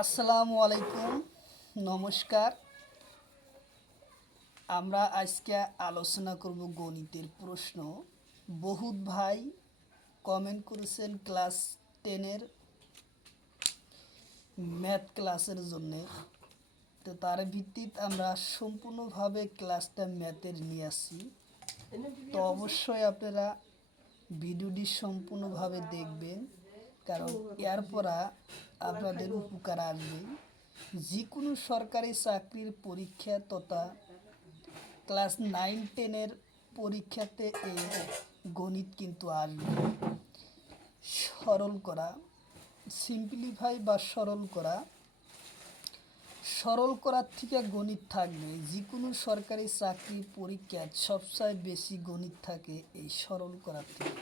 আসসালামু আলাইকুম, নমস্কার। আমরা আজকে আলোচনা করব গণিতের প্রশ্ন। বহুত ভাই কমেন্ট করেছেন ক্লাস 10-এর ম্যাথ ক্লাসের জন্য। তো তার ভিত্তিতে আমরা সম্পূর্ণভাবে ক্লাসটা ম্যাথের নিয়ে আসি। তো অবশ্যই আপনারা ভিডিওটি সম্পূর্ণভাবে দেখবেন, কারণ এরপরা আপনাদের উপকার আসবে। যে কোনো সরকারি চাকরির পরীক্ষা তথা ক্লাস 9-10-এর পরীক্ষাতে এই গণিত কিন্তু আসবে। সরল করা, সিম্পলিফাই বা সরল করার থেকে গণিত থাকবে। যে কোনো সরকারি চাকরির পরীক্ষায় সবচেয়ে বেশি গণিত থাকে এই সরল করার থেকে।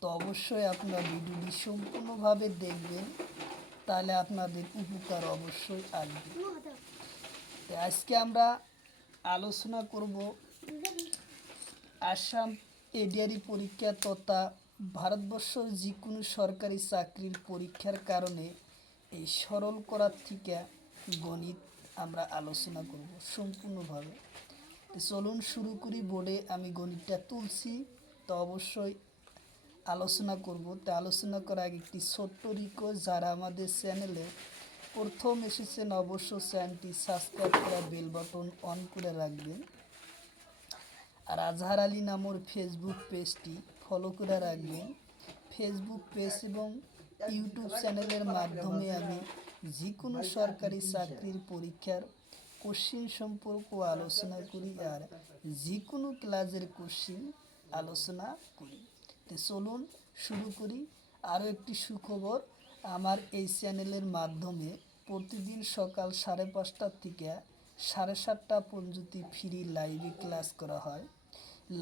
তো অবশ্যই আপনারা ভিডিওটি সম্পূর্ণভাবে দেখবেন, তাহলে আপনাদের উপকার অবশ্যই আসবে। তো আজকে আমরা আলোচনা করব আসাম এডিআরই পরীক্ষা তথা ভারতবর্ষের যে কোনো সরকারি চাকরির পরীক্ষার কারণে এই সরল করার থেকে গণিত আমরা আলোচনা করব সম্পূর্ণভাবে। তো চলুন শুরু করি। বোর্ডে আমি গণিতটা তুলছি, তো অবশ্যই আলোচনা করব। তো আলোচনা করার আগে একটি ছোট্ট রিকোয়েস্ট, যারা আমাদের চ্যানেলে প্রথম এসেছেন অবশ্যই চ্যানেলটি সাবস্ক্রাইব করে বেল বাটন অন করে রাখবেন। আর আজহার আলী নামের ফেসবুক পেজটি ফলো করে রাখবেন। ফেসবুক পেজ এবং ইউটিউব চ্যানেলের মাধ্যমে আমি যে কোনো সরকারি চাকরির পরীক্ষার কোশ্চিন সম্পর্ক আলোচনা করি, আর যে কোনো ক্লাসের কোশ্চিন আলোচনা করি। তো চলুন শুরু করি। আরও একটি সুখবর, আমার এই চ্যানেলের মাধ্যমে প্রতিদিন সকাল 5:30 থেকে 7:30 পর্যন্ত ফ্রি লাইভে ক্লাস করা হয়।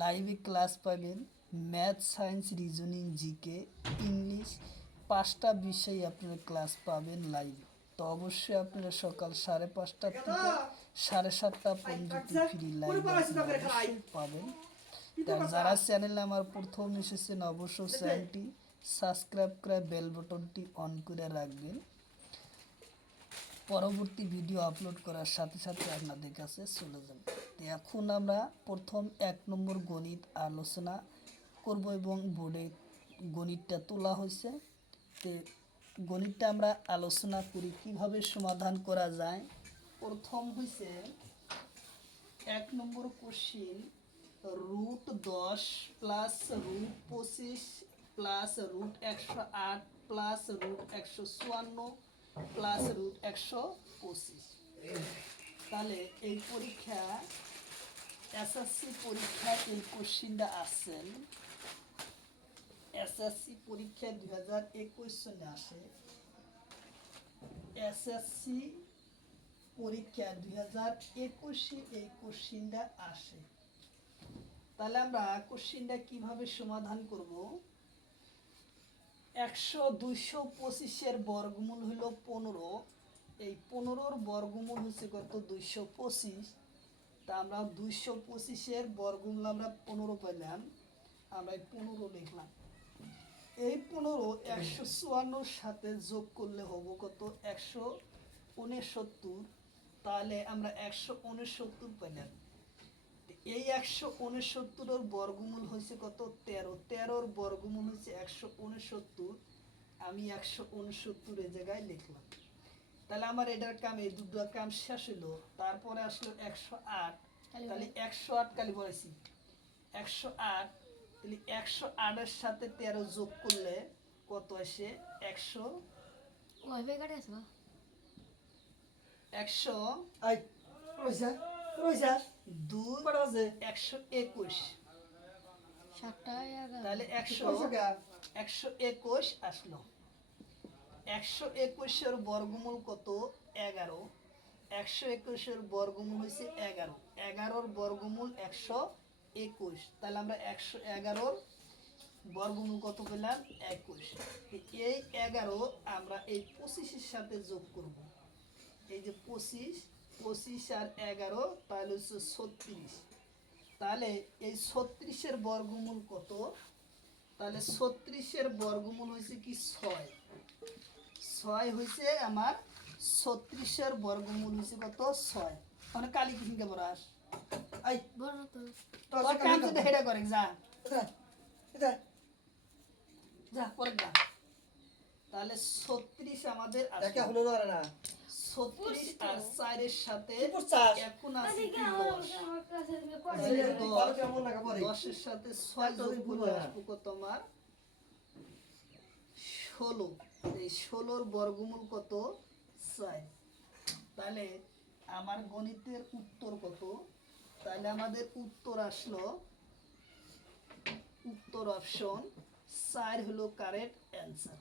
লাইভে ক্লাস পাবেন math, science, reasoning, GK, English, 5টা বিষয়ে আপনারা ক্লাস পাবেন লাইভ। তো অবশ্যই আপনারা সকাল 5:30 থেকে 7:30 পর্যন্ত ফ্রি লাইভে অবশ্যই পাবেন। আর যারা চ্যানেলে আমার প্রথম এসেছেন অবশ্যই চ্যানেলটি সাবস্ক্রাইব করে বেল বাটনটি অন করে রাখবেন। পরবর্তী ভিডিও আপলোড করার সাথে সাথে আপনাদের কাছে চলে যাবে। তো এখন আমরা প্রথম 1 নম্বর গণিত আলোচনা করব এবং বোর্ডে গণিতটা তোলা হয়েছে। তো গণিতটা আমরা আলোচনা করি কিভাবে সমাধান করা যায়। প্রথম হয়েছে 1 নম্বর question, √10 plus √25 plus √108 plus √154 plus √125। তাহলে এই পরীক্ষা এসএসসি পরীক্ষায় এই কোশ্চিনটা আসছেন। এসএসসি পরীক্ষা 2021 সালে আসে। এসএসসি পরীক্ষা 2021 এই কোশ্চিনটা আসে। তাহলে আমরা কোশ্চিনটা কিভাবে সমাধান করব। 100 বর্গমূল হলো 15। এই 15-র বর্গমূল হচ্ছে কত? 225। তা আমরা 225-এর বর্গমূল আমরা 15 পেলাম, আমরা 15 লিখলাম। এই 15 154-র সাথে যোগ করলে হবো কত? 169। তাহলে আমরা 169 পেলাম। এই 169-এর বর্গমূল হয়েছে কত? 13। 13-র বর্গমূল হচ্ছে 169। আমি 169 এ জায়গায় লিখলাম। তাহলে আমার এটার কাম, এই দুটো কাম শেষ হলো। তারপরে আসলো 108। তাহলে 108 কালি বলেছি 108। তাহলে 108-এর সাথে 13 যোগ করলে কত আসে? 100 2 121। তাহলে 121 আসলো। 121-এর বর্গমূল কত? 11। 121-এর বর্গমূল হয়েছে 11। 11-র বর্গমূল 121। তাহলে আমরা 111-র বর্গমূল কত পেলাম? 21। এই 11 আমরা এই 25-এর সাথে যোগ করব। এই যে 25 আর 11, তাহলে হচ্ছে 36। তাহলে এই 36-এর বর্গমূল কত? তাহলে 36-এর বর্গমূল হয়েছে কি? 6। 6 হয়েছে আমার 36-এর বর্গমূল হচ্ছে কত 6 মানে কালি কিনকে বরাস আই বড় তো তোর কাম যদি হেডা করে যা এটা যা করে যা তাহলে 36 আমাদের একা আসলো হলো না 36 আর 4 এর সাথে কি করছাস? এখন আছে আজকে কি আমার 10 আমার কাছে থেকে করে তাহলে এই ভালো কেমন লাগা পরে 10 এর সাথে 6 যোগ করলে আসবে কত তোমার 16 এই 16 এর বর্গমূল কত 4 তাহলে আমার গণিতের উত্তর কত তাহলে আমাদের উত্তর আসলো উত্তর অপশন 4 হলো কারেক্ট অ্যান্সার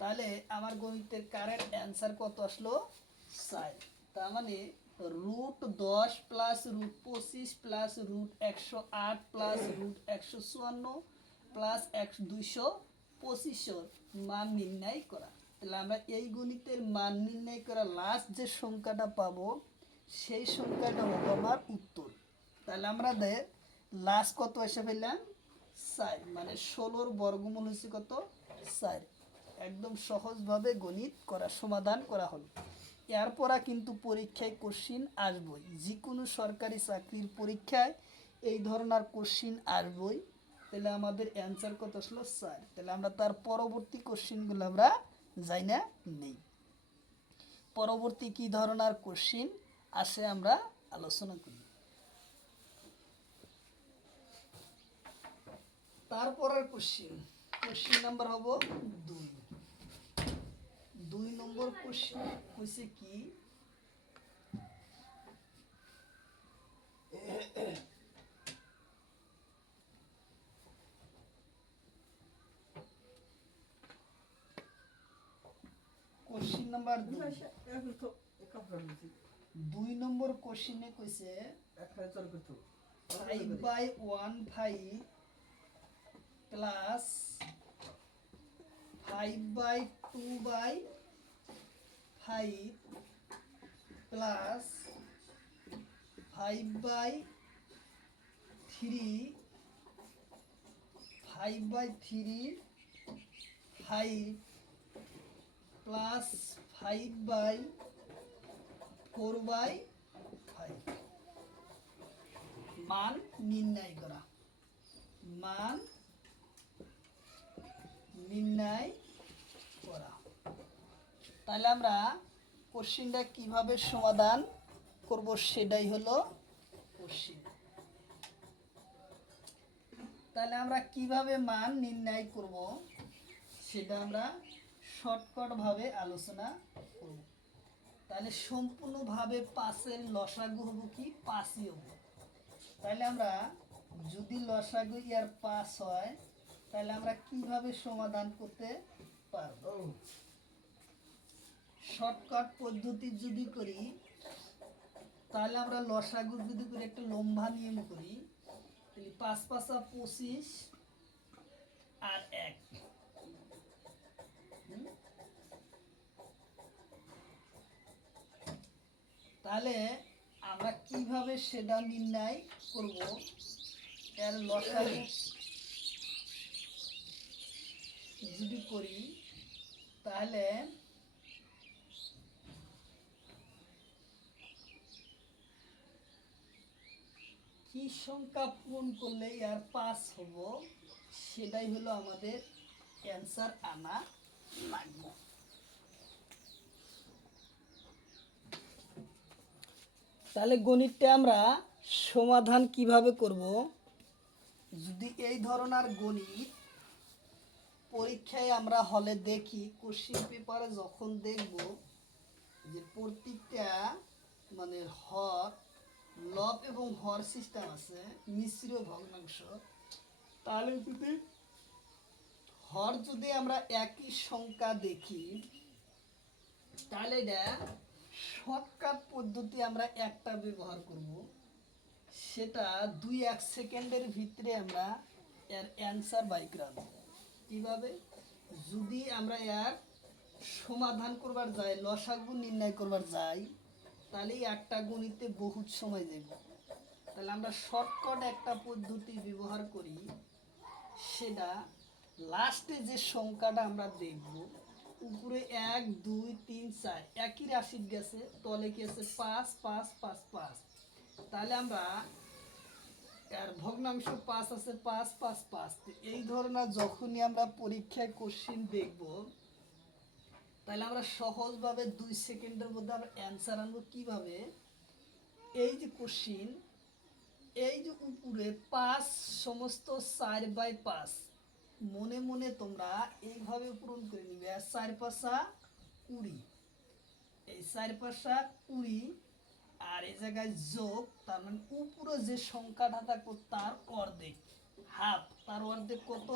তাহলে আমার গণিতের কারেক্ট অ্যান্সার কত আসলো 4 তার মানে √10 প্লাস √25 প্লাস √108 প্লাস √154 প্লাস 225 মান নির্ণয় করা তাহলে আমরা এই গণিতের মান নির্ণয় করা লাস্ট যে সংখ্যাটা পাবো সেই সংখ্যাটা হলো আমার উত্তর তাহলে আমরা লাস্ট কত এসে পেলাম 4 মানে 16 বর্গমূল হচ্ছে কত 4 একদম সহজভাবে গণিত করা সমাধান করা হলো এরপর কিন্তু পরীক্ষায় কোশ্চিন আসবই যে কোনো সরকারি চাকরির পরীক্ষায় এই ধরনের কোশ্চিন আসবই তাহলে আমাদের অ্যান্সার কত আসলো 4 তাহলে আমরা তার পরবর্তী কোশ্চিনগুলো আমরা যাই না নেই পরবর্তী কি ধরনের কোশ্চিন আসে আমরা আলোচনা করি তারপরের কোশ্চিন নাম্বার হবো 2 নম্বর কোশ্চিন কইছে কি কোশ্চিন নাম্বার 2 নম্বর কোশ্চিনে কইছে 5/1/5 প্লাস 5/2/5 প্লাস 5/3 5 প্লাস 5/4/5 মান নির্ণয় করা মান নির্ণয় করা তাহলে আমরা কোশ্চিনটা কিভাবে সমাধান করব সেটাই হলো কোশ্চিন তাহলে আমরা কিভাবে মান নির্ণয় করব সেটা আমরা শর্টকাট ভাবে আলোচনা করব তাহলে সম্পূর্ণভাবে 5-এর লসাগু হবো কি 5ই হবে তাহলে আমরা যদি লসাগু ইয়ার 5 হয় তাহলে আমরা কিভাবে সমাধান করতে পারবো শর্টকাট পদ্ধতি যদি করি তাহলে আমরা লসাগু যদি করে একটা লম্বা নিয়ম করি তাহলে 5 5 25 আর 1 তাহলে আমরা কিভাবে সেটা নির্ণয় করব এর লসাগু যদি করি তাহলে কি সংখ্যা পূরণ করলে এর 5 হব সেটাই হলো আমাদের অ্যান্সার আনা লাগবে তাহলে গণিতটা আমরা সমাধান কিভাবে করব যদি এই ধরনের গণিত পরীক্ষায় আমরা হলে দেখি কোশ্চেন পেপারে যখন দেখব যে প্রত্যেকটা মানে হর লব এবং হর সিস্টেম আছে মিশ্র ভগ্নাংশ তাহলে যদি হর যদি আমরা একই সংখ্যা দেখি তাহলে এটা শর্টকাট পদ্ধতি আমরা একটা ব্যবহার করব সেটা 2-1 সেকেন্ডের ভিতরে আমরা এর অ্যান্সার বাই করে দেব কিভাবে যদি আমরা এর সমাধান করবার যাই লসাগু নির্ণয় করবার যাই তাহলে একটা গণিতে বহুত সময় যাবে তাহলে আমরা শর্টকাট একটা পদ্ধতি ব্যবহার করি সেটা লাস্টে যে সংখ্যাটা আমরা দেখব উপরে 1 2 3 4 একই রাশি গেছে, তলে কি আছে 5 5 5 5। তাহলে আমরা আর ভগ্নাংশ 5 আছে 5 5 5। এই ধরনের যখনই আমরা পরীক্ষায় কোশ্চিন দেখব, তাহলে আমরা সহজভাবে 2 সেকেন্ডের মধ্যে আমরা অ্যান্সার আনবো কিভাবে। এই যে কোশ্চিন, এই যে উপরে 5 সমস্ত 4/5 মনে মনে তোমরা এইভাবে পূরণ করে নিবে। 4 5 20, এই 4 5 20 আর এই জায়গায় যোগ, তার মানে উপরে যে সংখ্যাটা থাকবে তার অর্ধেক, হাফ, তার অর্ধেক কত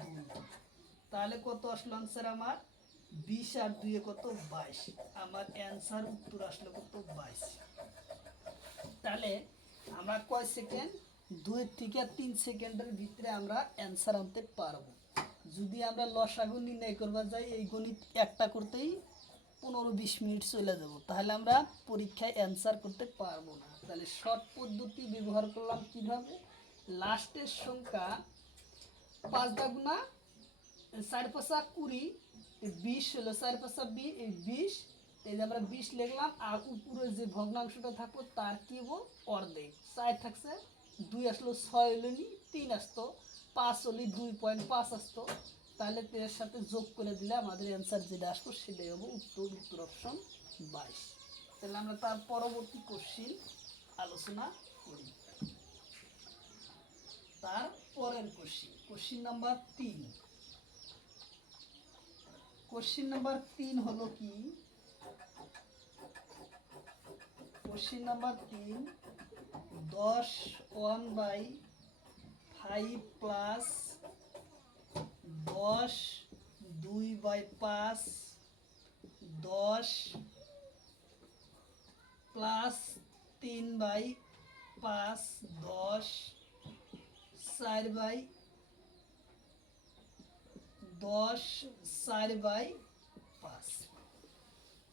2। তাহলে কত আসলো আনসার আমার 20 আর 2 কত 22। আমার অ্যান্সার উত্তর আসলো কত 22। তাহলে আমরা কয় সেকেন্ড, 2 থেকে 3 সেকেন্ডের ভিতরে আমরা অ্যান্সার আনতে পারবো। যদি আমরা লসাগু নির্ণয় করবা যাই, এই গণিত একটা করতেই 15-20 মিনিট চলে যাব, তাহলে আমরা পরীক্ষায় অ্যান্সার করতে পারবো না। তাহলে শর্ট পদ্ধতি ব্যবহার করলাম কিভাবে, লাস্টের সংখ্যা 5 গুণা 4 5 20, 20 হলো 4 5 20, এই 20, এই যে আমরা 20 লিখলাম, আর উপরে যে ভগ্নাংশটা থাকবো তার কি হবো অর্ধেক। 4 থাকছে, 2 আসলো 6 হলো নি, 3 আসতো, 5 হলে 2.5 আসতো। তাহলে এর সাথে যোগ করে দিলে আমাদের অ্যান্সার যেটা আসবো সেটাই হবো উত্তর। উত্তর অপশন 22। তাহলে আমরা তার পরবর্তী কোশ্চিন আলোচনা করি। তার পরের question, question number 3। Question number 3 হলো কি, কোশ্চিন নাম্বার 3, 10 1/5 প্লাস 10 2/5, 10 প্লাস 3/5, 10 4/10 4/5।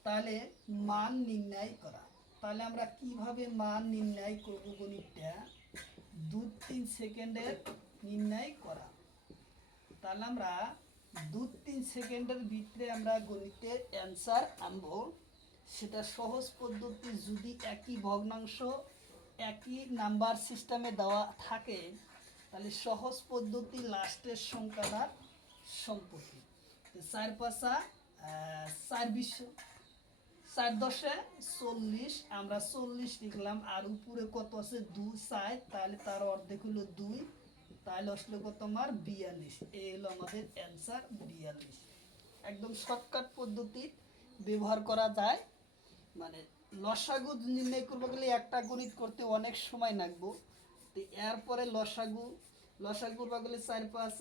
তাহলে মান নির্ণয় করা। তাহলে আমরা কিভাবে মান নির্ণয় করব, গণিতটা 2-3 সেকেন্ডের নির্ণয় করা। তাহলে আমরা 2-3 সেকেন্ডের ভিতরে আমরা গণিতের অ্যান্সার আনবো। সেটা সহজ পদ্ধতি, যদি একই ভগ্নাংশ একই নাম্বার সিস্টেমে দেওয়া থাকে, তাহলে সহজ পদ্ধতি লাস্টের সংখ্যাটা সম্পত্তি। 4 5 4 20, 4 10 40, আমরা 40 লিখলাম, আর উপরে কত আছে 2 4, তাহলে তার অর্ধেক হলো 2, তাহলে আসলে কত আমার 42। এই হলো আমাদের অ্যান্সার 42। একদম শর্টকাট পদ্ধতি ব্যবহার করা যায়। মানে লসাগু নির্ণয় করবো গেলে একটা গণিত করতে অনেক সময় লাগবো, তো এরপরে লসাগু করবো গেলে 4 5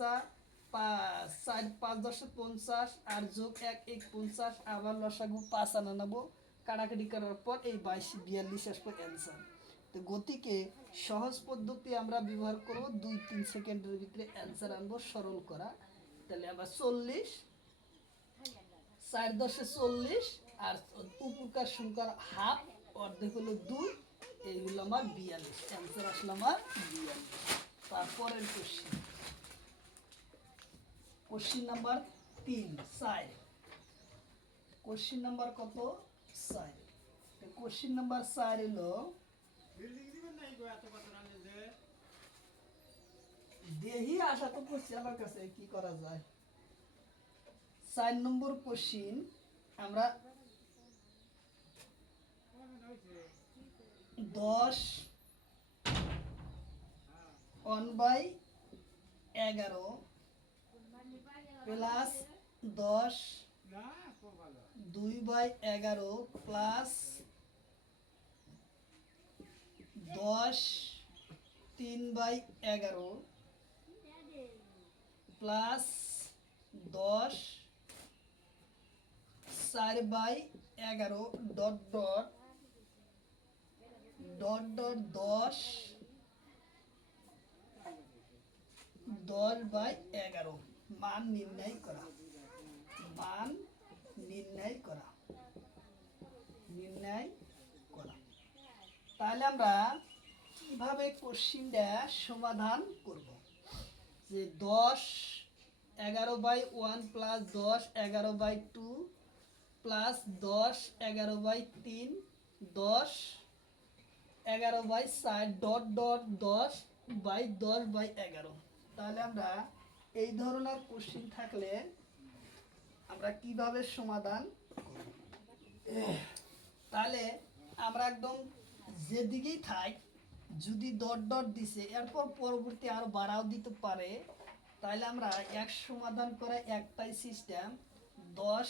4 5 10 50, আর যোগ 1 1 50, আবার লসাগু 5 আনা নেবো, কাটাকাটি করার পর এই 22 42 আসবে অ্যান্সার। তো গতিকে সহজ পদ্ধতি আমরা ব্যবহার করব, 2-3 সেকেন্ডের ভিতরে অ্যান্সার আনবো সরল করা। তাহলে আবার 40, 4 10 40, আর উপরকার সংখ্যার হাফ, অর্ধেক হলো 2, এইগুলো আমার 42। অ্যান্সার আসলে আমার 42। তারপরের question, question number 3 4। Question number কত 4। কোশ্চিন নাম্বার 4 হলো, দেহি আশা তো করছি আমার কাছে কি করা যায়। 4 নম্বর কোশ্চিন, আমরা 10 1/11 plus 10 2/11 plus 10 3/11 plus 10 4/11 dot dot dot dot 10/11 মান নির্ণয় করা। মান নির্ণয় করা, নির্ণয় করা। তাহলে আমরা কিভাবে কোশ্চিনটা সমাধান করব, যে 10 11/1 প্লাস 10 11/2 প্লাস 10 11/3 10 11/4 ডট ডট 10/10/11। তাহলে আমরা এই ধরনের কোশ্চেন থাকলে আমরা কিভাবে সমাধান করব? তাহলে আমরা একদম যেদিকেই থাক, যদি ডট ডট দিছে এরপর পরবর্তী আরো বাড়াও দিতে পারে, তাহলে আমরা এক সমাধান করে একটাই সিস্টেম 10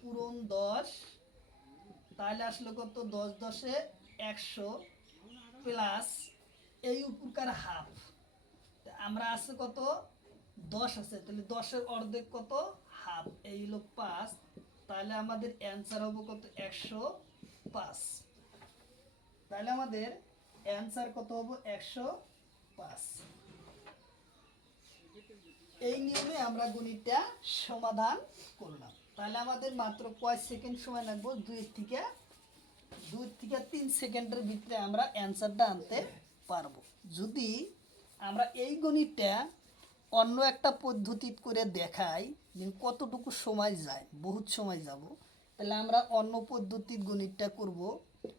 পূরণ 10, তাহলে আসলে কত 10 10 100 প্লাস এই উপকার হাফ, আমরা আছে কত 10 আছে, তাহলে 10-এর অর্ধেক কত হাফ, এই হলো 5, তাহলে আমাদের অ্যান্সার হবে কত 105। তাহলে আমাদের অ্যান্সার কত হবে 105। এই নিয়মে আমরা গণিতটা সমাধান করলাম। তাহলে আমাদের মাত্র কয় সেকেন্ড সময় লাগবে? 2 থেকে 3 সেকেন্ডের ভিতরে আমরা অ্যান্সারটা আনতে পারবো। যদি আমরা এই গণিতটা অন্য একটা পদ্ধতি করে দেখাই, কতটুকু সময় যায়, বহুত সময় যাব, তাহলে আমরা অন্য পদ্ধতির গণিতটা করব।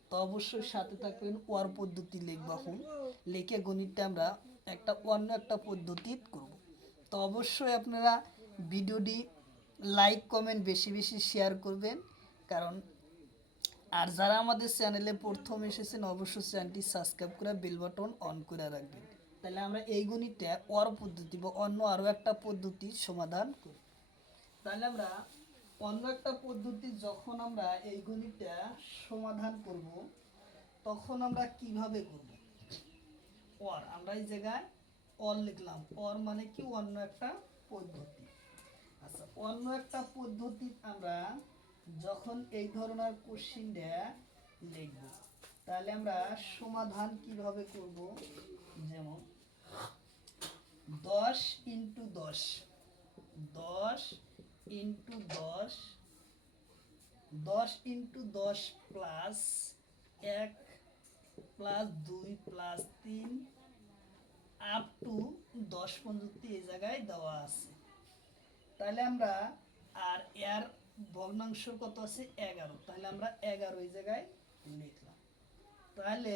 তো অবশ্যই সাথে থাকবেন, ওয়ার পদ্ধতি লিখবা হুন, লিখে গণিতটা আমরা অন্য একটা পদ্ধতি করব। তো অবশ্যই আপনারা ভিডিওটি লাইক কমেন্ট বেশি বেশি শেয়ার করবেন, কারণ আর যারা আমাদের চ্যানেলে প্রথম এসেছেন অবশ্যই চ্যানেলটি সাবস্ক্রাইব করে বেল বাটন অন করে রাখবেন। তাহলে আমরা এই গণিতটা ওর পদ্ধতি বা অন্য আরও একটা পদ্ধতির সমাধান করি। তাহলে আমরা অন্য একটা পদ্ধতি যখন আমরা এই গণিতটা সমাধান করব, তখন আমরা কিভাবে করব? ওর আমরা এই জায়গায় অর লিখলাম, অর মানে কি অন্য একটা পদ্ধতি। আচ্ছা, অন্য একটা পদ্ধতি আমরা যখন এই ধরনের কোশ্চিনটা লিখব, তাহলে আমরা সমাধান কিভাবে করব? যেমন 10 into 10 10 into 10 10 into 10 plus 1 plus 2 plus 3 up to 10 পর্যন্ত এই জায়গায় দেওয়া আছে। তাহলে আমরা আর এর ভগ্নাংশ কত আছে 11, তাহলে আমরা 11 এই জায়গায় লিখলাম। তাহলে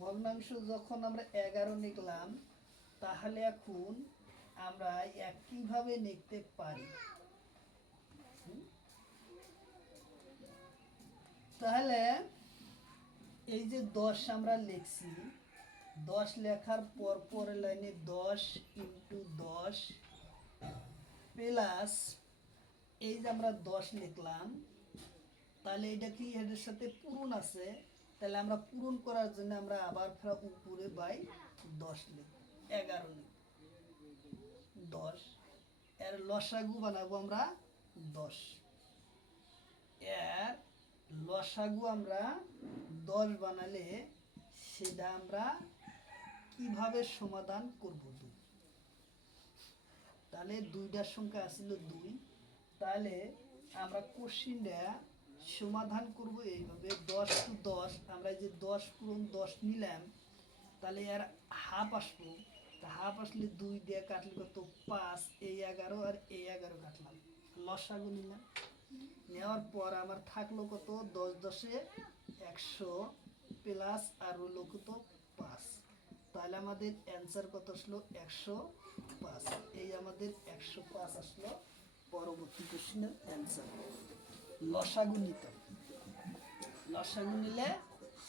ভগ্নাংশ যখন আমরা 11 লিখলাম, তাহলে এখন আমরা একইভাবে লিখতে পারি। তাহলে এই যে 10 আমরা লিখছি, 10 লেখার পর পরের লাইনে 10 ইন্টু 10 প্লাস এই যে আমরা 10 লিখলাম, তাহলে এটা কি এর সাথে পূরণ আছে, তাহলে আমরা পূরণ করার জন্য আমরা আবার ফের উপরে বাই 10 লিখব, 11 লিখব 10, এর লসাগু বানাবো আমরা 10, এর লসাগু আমরা 10 বানালে সেটা আমরা কিভাবে সমাধান করব? 2, তাহলে 2টার সংখ্যা আসছিল 2, তাহলে আমরা কোশ্চিনটা সমাধান করব এইভাবে 10 টু 10, আমরা যে 10 পূরণ 10 নিলাম, তাহলে এর হাফ আসবো, হাফ আসলে 2 দিয়ে কাটলে কত 5, এই 11 আর এই 11 কাটলাম, লসাগু নিলাম, নেওয়ার পর আমার থাকলো কত 10 10 100 প্লাস আর হলো কত 5, তাহলে আমাদের অ্যান্সার কত আসলো 105। এই আমাদের 105 আসলো পরবর্তী কোশ্চেনের অ্যান্সার। লসাগু নিতাম, লসাগু নিলে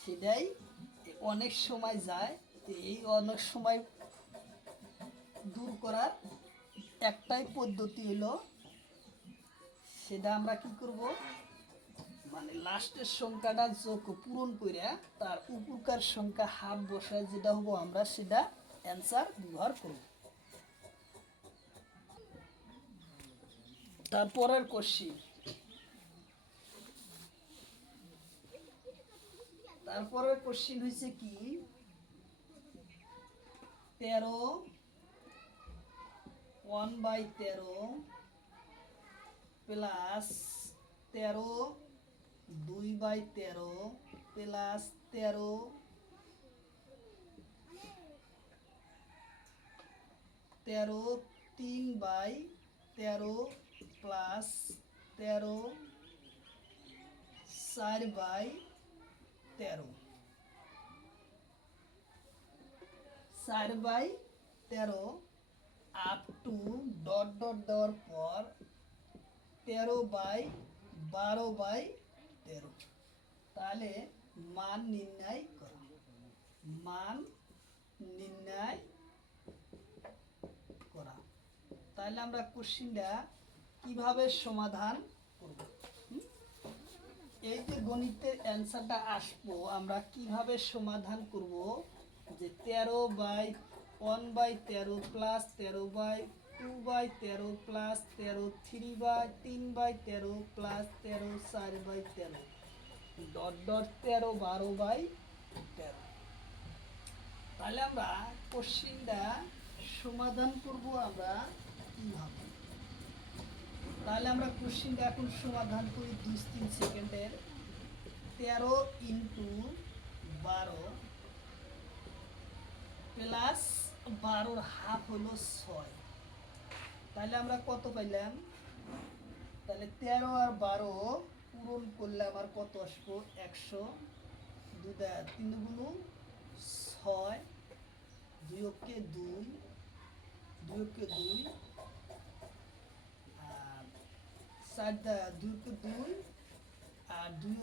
সেটাই অনেক সময় যায়, তো এই অনেক সময় দূর করার একটাই পদ্ধতি হলো, সেটা আমরা কি করব, মানে লাস্টের সংখ্যাটা যোগ পূরণ করে তার উপকার সংখ্যা হাফ বসায় যেটা হবো আমরা সেটা অ্যান্সার ব্যবহার করব। তারপরের কোশ্চিন, তারপরের কোশ্চিন হয়েছে কি 13 1/13 plus 13 2/13 plus 13 13 3/13 by 13 plus 13 4 by 13 4 by 13 up to dot dot দেওয়ার পর 13 বাই 12 বাই 13। তাহলে মান নির্ণয় করো, মান নির্ণয় করা। তাহলে আমরা কোশ্চিনটা কিভাবে সমাধান করব? এই যে গণিতের অ্যান্সারটা আসবো আমরা কিভাবে সমাধান করব, যে 13 by 1 by 13 plus 13 by 2 by 13 plus 13 3 by 3 by 13 plus 13 4 by 13 dot dot 13 12 by 13। তাহলে আমরা কোশ্চিনটা সমাধান করব আমরা কিভাবে? তাহলে আমরা কোশ্চিনটা এখন সমাধান করি 2-3 সেকেন্ডের। 13 ইন্টু 12 প্লাস 12 হাফ হলো 6। তাহলে আমরা কত পাইলাম? তাহলে 13 আর 12 পূরণ করলে আমার কত আসবো? 100। 2 3 গুণ 6, 2 কে 2, 2 কে 2 আর 4 2 কে 2 আর 2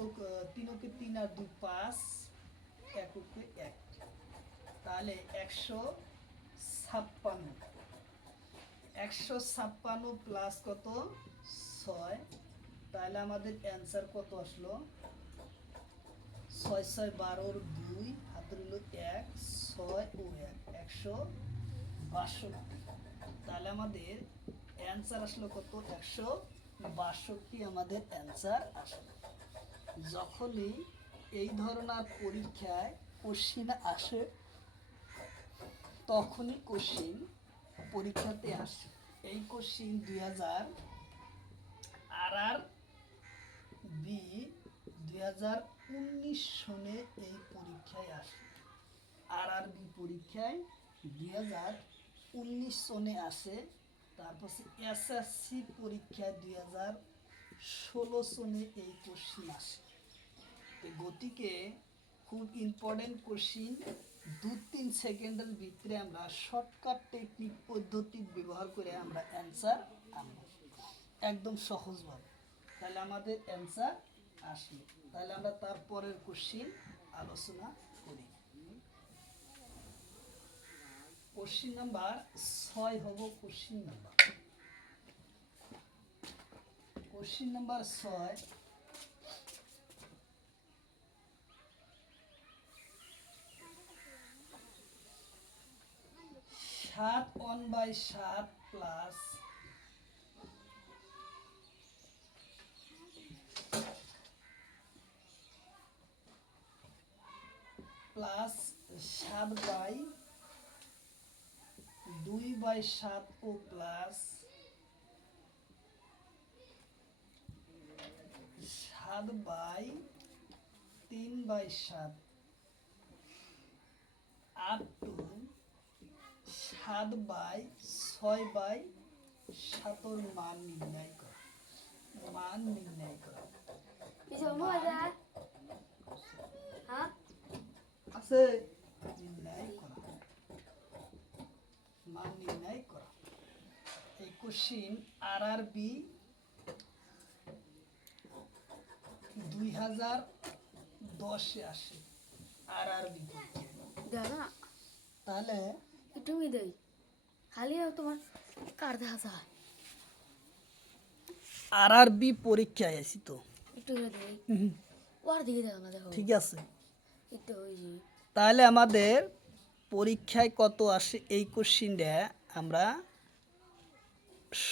3 কে 3 আর 2 5, 1 কে 1। তাহলে 156। 156 প্লাস কত? 6। তাহলে আমাদের অ্যান্সার কত আসলো? 6 6 12 2 হাতের হলো 1 6 ও 1 162। তাহলে আমাদের অ্যান্সার আসলো কত? 162 আমাদের অ্যান্সার আসলো। যখনই এই ধরনের পরীক্ষায় কোশ্চিন আসে তখনই কোশ্চিন পরীক্ষাতে আসে। এই কোশ্চিন 2000 RRB 2019 সনে এই পরীক্ষায় আসে। RRB পরীক্ষায় 2019 সনে আসে। তারপর SSC পরীক্ষায় 2016 সনে এই কোশ্চিন আসে। তো গতিকে খুব ইম্পর্টেন্ট কোশ্চিন। 2-3 সেকেন্ডের ভিতরে আমরা শর্টকাট টেকনিক পদ্ধতি ব্যবহার করে আমরা অ্যান্সার আনব একদম সহজভাবে। তাহলে আমাদের অ্যান্সার আসলো। তাহলে আমরা তারপরের কোশ্চিন আলোচনা করি। কোশ্চিন নাম্বার 6 হব। Question number 6। 7 1/7 প্লাস 7/2/7 ও প্লাস 7/3/7 আপ টু 7/6/7 মান নির্ণয় করা। মান নির্ণয় করা আছে নির্ণয় করা, মান নির্ণয় করা। এই কোশ্চিন RRB 2010 এ আসে। RRB দাদা তাহলে তুমি দেই খালি তোমার কার দেখা যায় RRB পরীক্ষায় আসি তো একটু করে দেই ওর দিকে দেখো না, দেখো ঠিক আছে। একটু ওই যে তাহলে আমাদের পরীক্ষায় কত আসে এই কোশ্চিনটা আমরা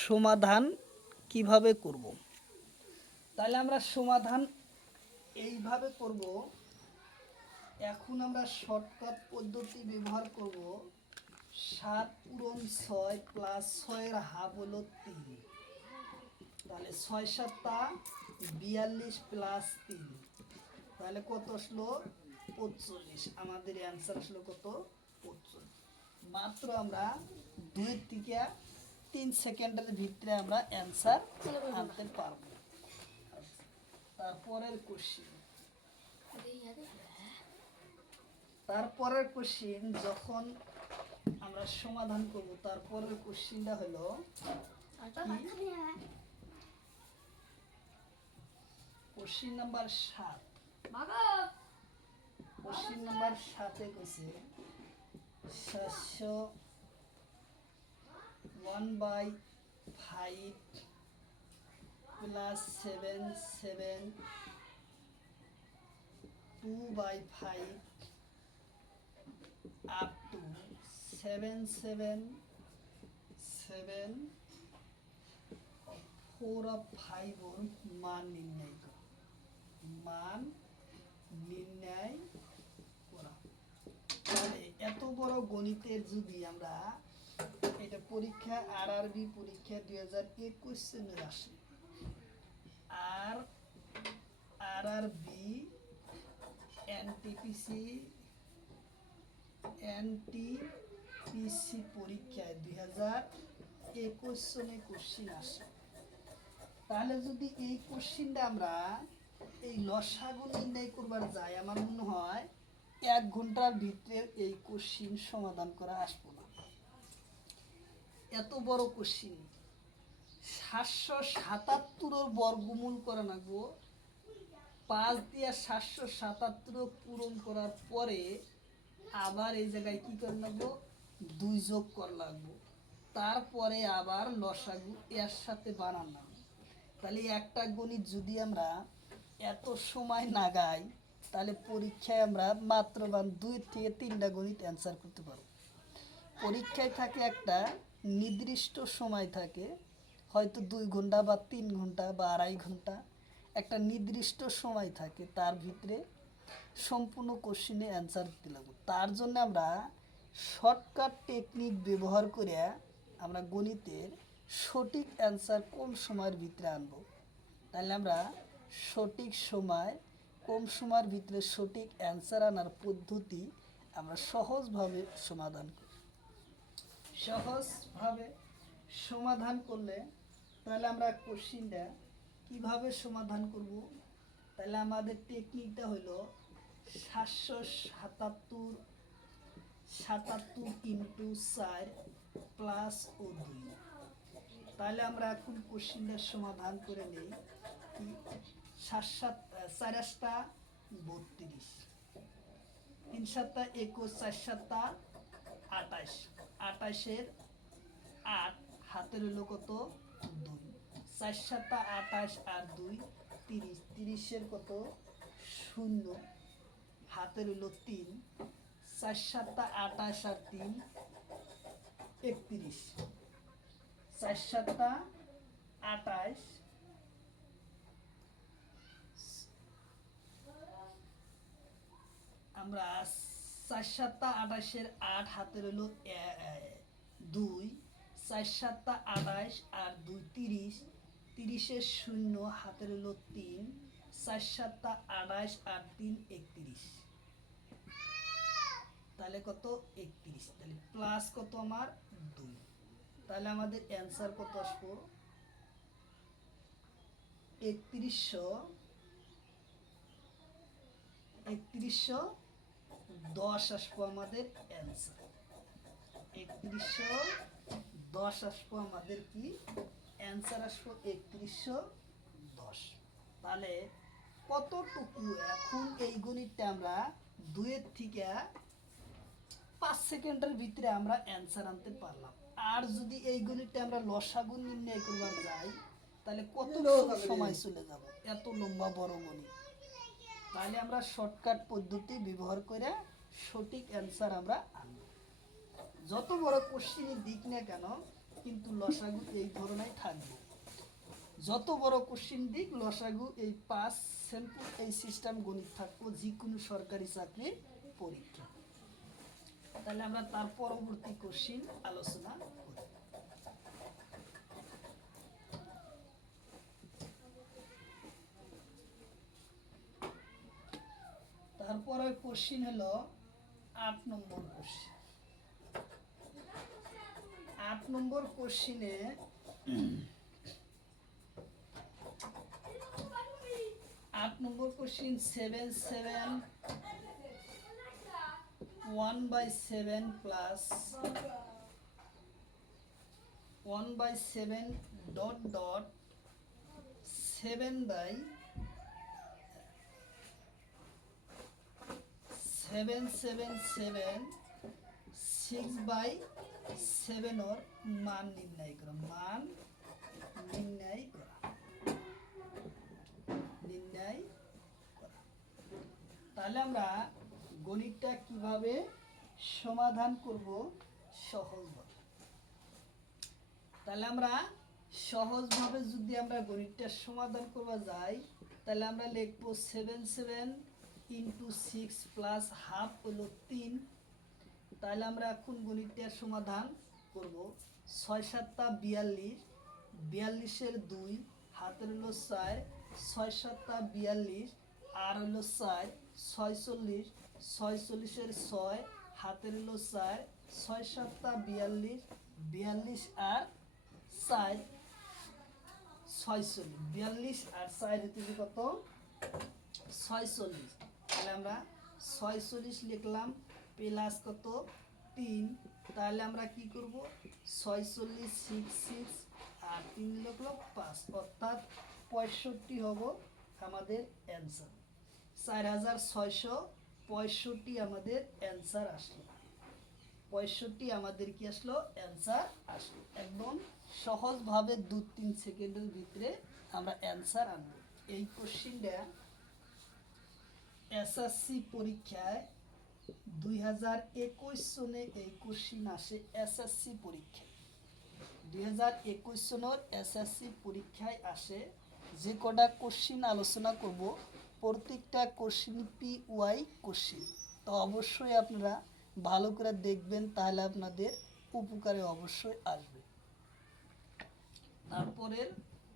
সমাধান কিভাবে করব? তাহলে আমরা সমাধান এইভাবে করব। এখন আমরা শর্টকাট পদ্ধতি ব্যবহার করব। 7 পূরণ 6 প্লাস 6 এর হাফ হলো 3। তাহলে 6 7 42 প্লাস 3, তাহলে কত আসলো? 45। আমাদের অ্যান্সার আসলো কত? 45। মাত্র আমরা 2 থেকে 2-3 সেকেন্ডের ভিতরে আমরা অ্যান্সার আনতে পারবো। তারপরের কোশ্চিন, যখন আমরা সমাধান করব, তারপরের কোশ্চিনটা হলো কোশ্চিন নাম্বার 7। কোশ্চিন নাম্বার 7-এ কইছে 1/5 প্লাস 7 2/5 আপ টু 7 4/5 ওর মান নির্ণয় করা। মান নির্ণয় করা। তাহলে এত বড় গণিতের যদি আমরা এটা পরীক্ষা আরআরবি পরীক্ষা 2021 সালে আসে, আর আরআরবি এনটিপিসি পরীক্ষায় 2021 সালে কোশ্চিন আসে, তাহলে যদি এই কোশ্চিনটা আমরা এই লসাগু নির্ণয় করবার যাই, আমার মনে হয় 1 ঘন্টার ভিতরে এই কোশ্চিন সমাধান করা আসবো না। এত বড় কোশ্চিন 777 বর্গমূল করা লাগবো, 5 দিয়ে 777 পূরণ করার পরে আবার এই জায়গায় কি করে লাগবো, 2 যোগ করা লাগবো, তারপরে আবার লসাগু এর সাথে বানান লাগবো। তাহলে একটা গণিত যদি আমরা এত সময় লাগাই, তাহলে পরীক্ষায় আমরা মাত্র 2 থেকে 3টা গণিত অ্যান্সার করতে পারবো। পরীক্ষায় থাকে একটা নির্দিষ্ট সময় থাকে, হয়তো 2 ঘন্টা বা 3 ঘন্টা বা 2.5 ঘন্টা, একটা নির্দিষ্ট সময় থাকে, তার ভিতরে সম্পূর্ণ কোশ্চিনে অ্যান্সার দিতে লাগবে। তার জন্য আমরা শর্টকাট টেকনিক ব্যবহার করে আমরা গণিতের সঠিক অ্যান্সার কোন সময়ের ভিতরে আনবো। তাহলে আমরা সঠিক সময়, কম সময়ের ভিতরে সঠিক অ্যান্সার আনার পদ্ধতি আমরা সহজভাবে সমাধান করি। সহজভাবে সমাধান করলে তাহলে আমরা কোশ্চিনটা কিভাবে সমাধান করব, তাহলে আমাদের টেকনিকটা হলো 777 ইন্টু 4 প্লাস ও 2। তাহলে আমরা এখন কোশ্চিনটা সমাধান করে নেই। 4-7-4 32, 3-7 21, 4-7 28, 28-এর 8 হাতের হলো কত 2, 4-7 28 আর 2 30, 30-এর কত 0, হাতের হলো 3, 4-7 28 আর 3 31, 4-7 28, আমরা 4-7 28-এর 8 হাতের হলো 2, 4-7 28 আর 2 30, 30-এর 0 হাতের হলো 3, 4-7 28 আর 3 31, তাহলে কত 31, তাহলে প্লাস কত আমার 2। তাহলে আমাদের অ্যান্সার কত আসবো 3110 আসবো আমাদের অ্যান্সার। 3110 আসবো আমাদের কি অ্যান্সার আসবো 3110। তাহলে কতটুকু এখন এই গণিতটা আমরা 2 থেকে 5 সেকেন্ডের ভিতরে আমরা অ্যান্সার আনতে পারলাম। আর যদি এই গণিতটা আমরা লসাগু নির্ণয় করবার যাই, তাহলে কত সময় চলে যাবে, এত লম্বা বড় গণিত। তাহলে আমরা শর্টকাট পদ্ধতি ব্যবহার করে সঠিক অ্যান্সার আমরা আনব। যত বড় কোশ্চিনের দিক না কেন, কিন্তু লসাগু এই ধরনের থাকবে। যত বড় কোশ্চিন দিক লসাগু এই 5 সিম্পল এই সিস্টেম গণিত থাকবো যে কোনো সরকারি চাকরির পরীক্ষা। তাহলে আমরা তার পরবর্তী কোশ্চিন আলোচনা করি। তারপরে কোশ্চিন হলো 8 নম্বর কোশ্চিন। 8 নম্বর কোশ্চিনে 8 নম্বর কোশ্চিন 1/7 প্লাস 1/7 ডট ডট 7/777 6/7 ওর মান নির্ণয় করা নির্ণয় করা তাহলে আমরা গণিতটা কিভাবে সমাধান করব সহজভাবে। তাহলে আমরা সহজভাবে যদি আমরা গণিতটা সমাধান করবা যাই তাহলে আমরা লিখব 7 ইন্টু 6 প্লাস হাফ হলো 3। তাহলে আমরা এখন গণিতটার সমাধান করব। 6 7 42, 42-এর 2 হাতের হলো 4, 6 7 42 আর হলো 4, 46, 46-এর 6 হাতের হলো 4, 6 7 42, 42 আর 4 46, 42 আর 4 হতে কত 46। তাহলে আমরা 46 লিখলাম প্লাস কত 3। তাহলে আমরা কি করব 46 6 আর 3 লিখলো 5 অর্থাৎ 65 হবে আমাদের অ্যান্সার। 4665 আমাদের অ্যান্সার আসলো। 65 আমাদের কি আসলো অ্যান্সার আসলো। একদম সহজভাবে 2-3 সেকেন্ডের ভিতরে আমরা অ্যান্সার আনবো। এই কোশ্চিনটা এসএসসি পরীক্ষায় 2021 সনে এই কোশ্চিন আসে। এসএসসি পরীক্ষায় 2021 সনের এসএসসি পরীক্ষায় আসে। যে কটা কোশ্চিন আলোচনা করব প্রত্যেকটা কোশ্চিন PY কোশ্চিন, তো অবশ্যই আপনারা ভালো করে দেখবেন, তাহলে আপনাদের উপকারে অবশ্যই আসবে। তারপরের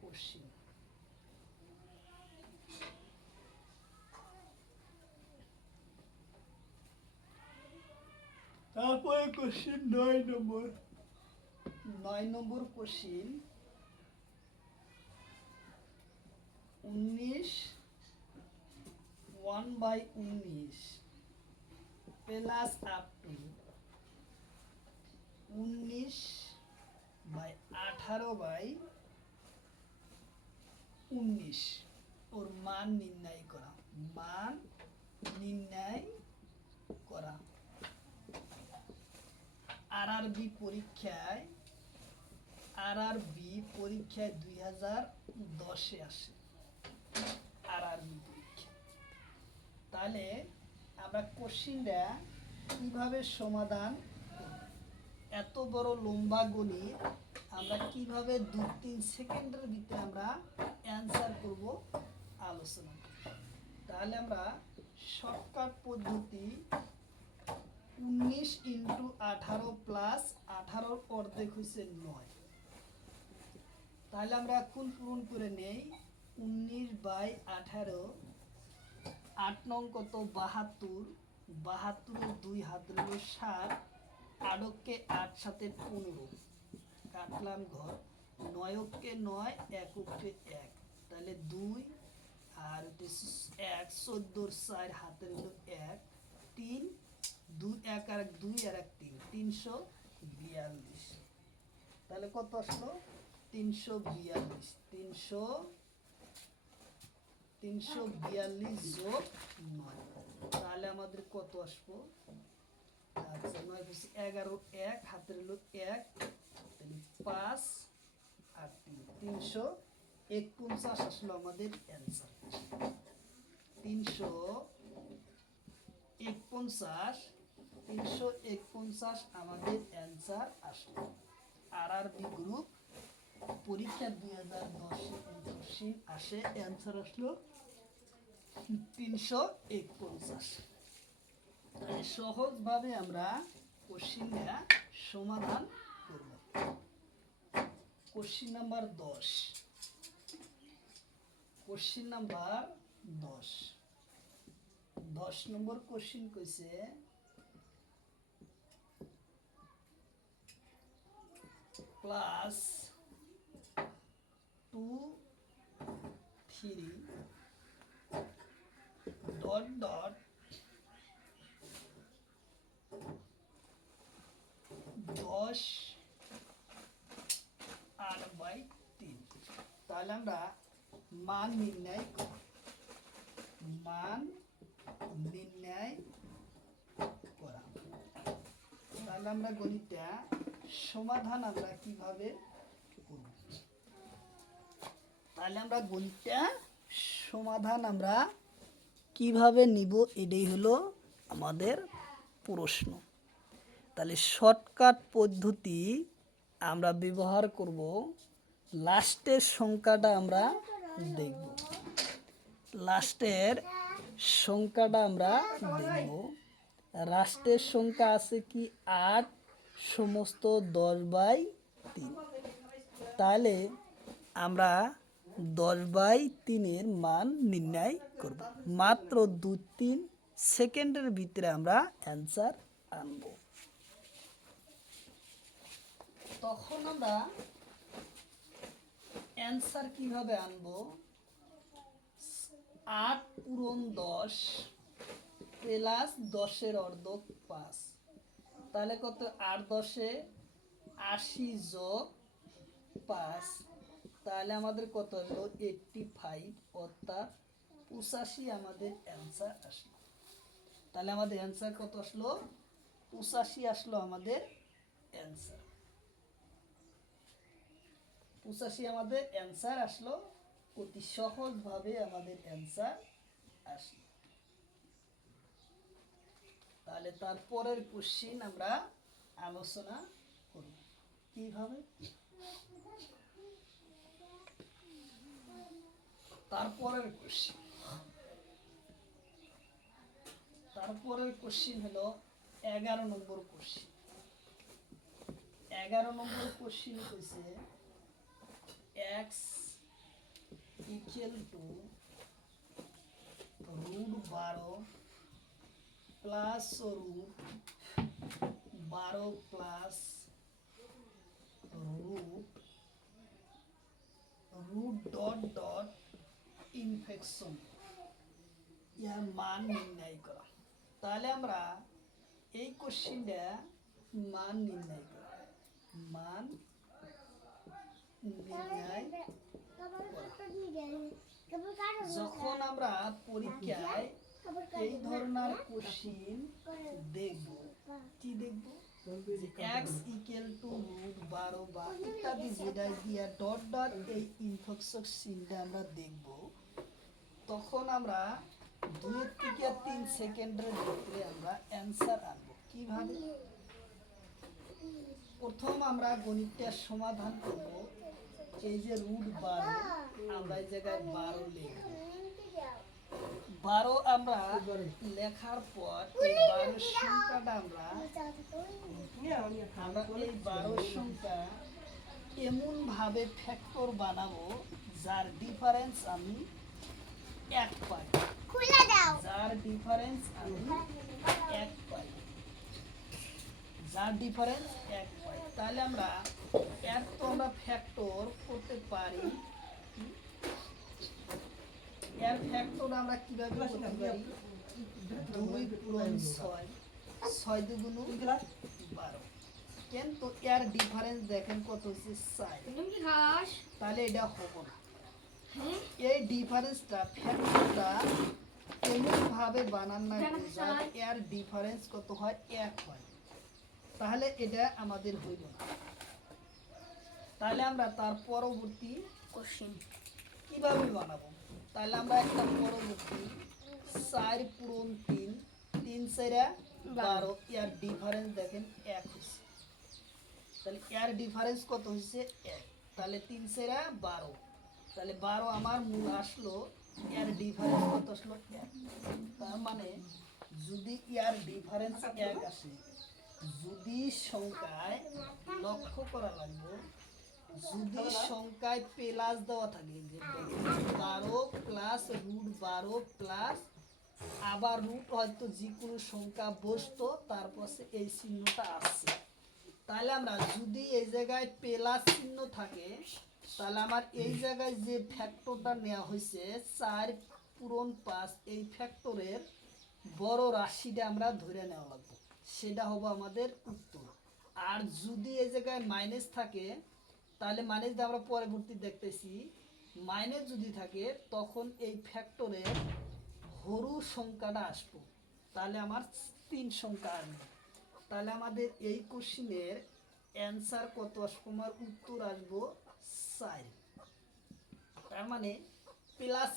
কোশ্চিন তারপরে question 9 number question 1/19 plus up to 19/18/19 ওর মান নির্ণয় করা আরআরবি পরীক্ষায় 2010-এ আসে আরআরবি পরীক্ষা। তাহলে আমরা কোশ্চিনটা কিভাবে সমাধান করব, এত বড় লম্বা গণিত আমরা কিভাবে 2-3 সেকেন্ডের ভিতরে আমরা অ্যান্সার করব আলোচনা করব। তাহলে আমরা শর্টকাট পদ্ধতি 19 ইন্টু 18 প্লাস 18 অর্ধেক হয়েছে 9। তাহলে আমরা এখন পূরণ করে নেই 19/18, 8 নং কত 72, 72-এর 2 হাত হলো 7, 8-কে 8 সাথে 15 কাটলাম ঘর, 9-কে 9, 1-কে 1 তাহলে 2 আর 1 14-র 4 হাতের হলো 1 3 2 1 আর 2 আর 1 3 342। তাহলে কত আসলো 342 যোগ 9, তাহলে আমাদের কত আসবো, আচ্ছা 9 11 1 হাতের হলো 1 তাহলে 5 আর 349 আসলো আমাদের অ্যান্সার। 349 আমাদের অ্যান্সার আসলো। আরআরবি গ্রুপ পরীক্ষা 2010 কোশ্চিন আসে, অ্যান্সার আসলো 349। সহজভাবে আমরা কোশ্চিনটা সমাধান করব। কোশ্চিন নাম্বার 10, কোশ্চিন নাম্বার 10 নম্বর কোশ্চিন কইছে প্লাস 2 3 ডট ডট 10 8/3। তাহলে আমরা মান নির্ণয় করব। মান নির্ণয় করা। তাহলে আমরা গণিতটা সমাধান আমরা কিভাবে করব? তাহলে আমরা গণিতটা সমাধান আমরা কিভাবে নিব, এটাই হলো আমাদের প্রশ্ন। তাহলে শর্টকাট পদ্ধতি আমরা ব্যবহার করব। লাস্টের সংখ্যাটা আমরা দেখব। লাস্টের সংখ্যাটা আমরা দেখব। লাস্টের সংখ্যা আছে কি 8 সমস্ত 10/3। তাহলে আমরা 10/3 মান নির্ণয় করব। মাত্র 2-3 সেকেন্ডের ভিতরে আমরা অ্যান্সার আনব। তখন আমরা অ্যান্সার কিভাবে আনব? 8 পূরণ 10 প্লাস 10-এর অর্ধক 5। তাহলে কত? 8 10-এ 80 যোগ 5। তাহলে আমাদের কত হলো? 85, অর্থাৎ 85 আমাদের অ্যান্সার আসলো। তাহলে আমাদের অ্যান্সার কত আসলো? 85 আসলো আমাদের অ্যান্সার। 85 আমাদের অ্যান্সার আসলো। অতি সহজভাবে আমাদের অ্যান্সার আসলো। তাহলে তারপরের কোশ্চিন আমরা আলোচনা করব কিভাবে। তারপরের কোশ্চিন হলো 11 নম্বর কোশ্চিন। 11 নম্বর কোশ্চিন হচ্ছে x equal two √12 plus √12 plus √√ dot dot infection এর মান নির্ণয় করা। তাহলে আমরা এই কোশ্চিনটা মান নির্ণয় করা। মান নির্ণয় যখন আমরা পরীক্ষায় এই ধরনের কোশ্চিন দেখব, কি দেখব? x ইকুয়াল টু √12 বা ইত্যাদি যেটা দিয়া ডট ডট এই ইনফেকশন চিহ্নটা আমরা দেখব, তখন আমরা 2 থেকে 3 সেকেন্ডের ভিতরে আমরা অ্যান্সার আনব। কিভাবে? প্রথম আমরা গণিতটা সমাধান করব। এই যে √12 আমরা এই জায়গায় 12 লিখব। 12 আমরা লেখার পর এই 12 সংখ্যাটা আমরা এই 12 সংখ্যা এমন ভাবে ফ্যাক্টর বানাবো যার ডিফারেন্স আমি 1 পাই। যার ডিফারেন্স আমি 1 পাই। যার ডিফারেন্স 1 পাই। তাহলে আমরা এর তো আমরা ফ্যাক্টর করতে পারি। এর ফ্যাক্টর আমরা কিভাবে করতে পারি? 2 পূরণ 6, 6 দুগুণ 12। কিন্তু এর ডিফারেন্স দেখেন কত হচ্ছে? 4। তুমি কি খাস? তাহলে এটা হবে না। হ্যাঁ? এই ডিফারেন্সটা ফ্যাক্টরটা এমন ভাবে বানান না যাতে এর ডিফারেন্স কত হয়? 1 হয়। তাহলে এটা আমাদের হইল না। তাহলে আমরা তার পরবর্তী কোশ্চিন কিভাবে বানাবো? তাহলে আমরা একটা পরবর্তী 4 পূরণ 3, 3 4 12, এর ডিফারেন্স দেখেন 1 হচ্ছে। তাহলে এর ডিফারেন্স কত হচ্ছে? 1। তাহলে 3 4 12, তাহলে 12 আমার মূল আসলো। এর ডিফারেন্স কত আসলো? 1। তার মানে যদি এর ডিফারেন্স 1 আসে, যদি সংখ্যায় লক্ষ্য করা লাগবে, যদি সংখ্যায় প্লাস দেওয়া থাকে, যে 12 প্লাস √12 প্লাস আবার রুট হয়তো যে কোনো সংখ্যা বসতো, তার পাশে এই চিহ্নটা আসছে, তাহলে আমরা যদি এই জায়গায় প্লাস চিহ্ন থাকে তাহলে আমার এই জায়গায় যে ফ্যাক্টরটা নেওয়া হয়েছে 4 পূরণ 5 এই ফ্যাক্টরের বড় রাশিটা আমরা ধরে নেওয়া লাগবে, সেটা হবে আমাদের উত্তর। আর যদি এই জায়গায় মাইনাস থাকে তাহলে মাইনাস দিয়ে আমরা পরবর্তী দেখতেছি, মাইনাস যদি থাকে তখন এই ফ্যাক্টরের হরু সংখ্যাটা আসবো, তাহলে আমার 3 সংখ্যা আসবে। তাহলে আমাদের এই কোশ্চিনের অ্যান্সার কত আসবো, আমার উত্তর আসবো 4। তার মানে প্লাস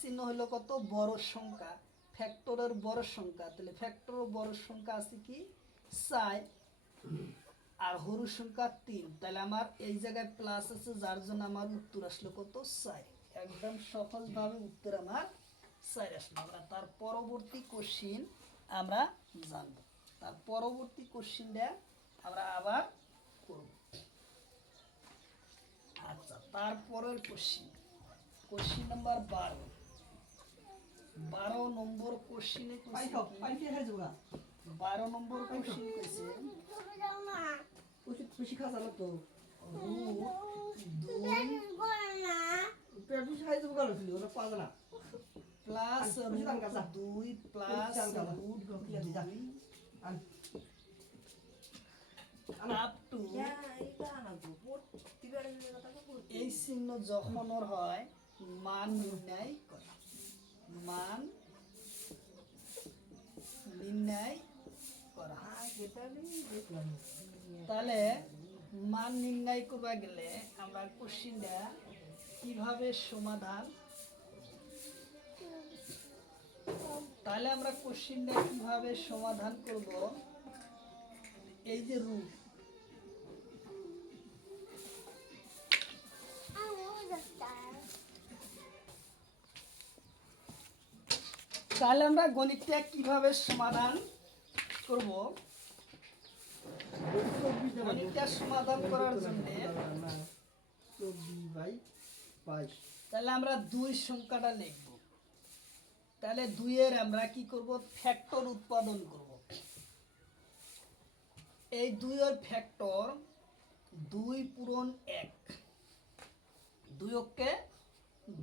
চিহ্ন হলো কত, বড় সংখ্যা, ফ্যাক্টরের বড় সংখ্যা, তাহলে ফ্যাক্টরের বড় সংখ্যা আছে কি 4, আর হরু সংখ্যা 3, তাহলে আমার এই জায়গায় প্লাস আছে যার জন্য আমার উত্তর আসলো কত 4। একদম সহজভাবে উত্তর আমার 4 আসলো। আমরা তার পরবর্তী কোশ্চিন আমরা জানবো, তার পরবর্তী কোশ্চিনটা আমরা আবার করব। আচ্ছা, তারপরের কোশ্চিন নাম্বার 12 নম্বর কোশ্চিনে পানি খাও, পানি খেয়ে খাই যাবো গা। 12 নম্বর কোশ্চিন কইছে বেশি খাওয়া যাবে তো। রুট 2 পেট বেশি খাই যাবো গা ছিল, ওটা পাওয়া যায় না। Plus root 2 plus root 2 up to এই চিহ্ন যখন ওর হয় মান নির্ণয় করা, মান নির্ণয় করা। তাহলে মান নির্ণয় করবা গেলে আমরা কোশ্চিনটা কিভাবে সমাধান, তাহলে আমরা কোশ্চিনটা কিভাবে সমাধান করব, এই যে রুট, তাহলে আমরা গণিতটা কিভাবে সমাধান করব, গণিতটা সমাধান করার জন্য 24/22 তাহলে আমরা 2 সংখ্যাটা লিখব। তাহলে 2 এর আমরা কি করব, ফ্যাক্টর উৎপাদন করব। এই 2 এর ফ্যাক্টর 2 পূরণ 1, 2 অক্ষে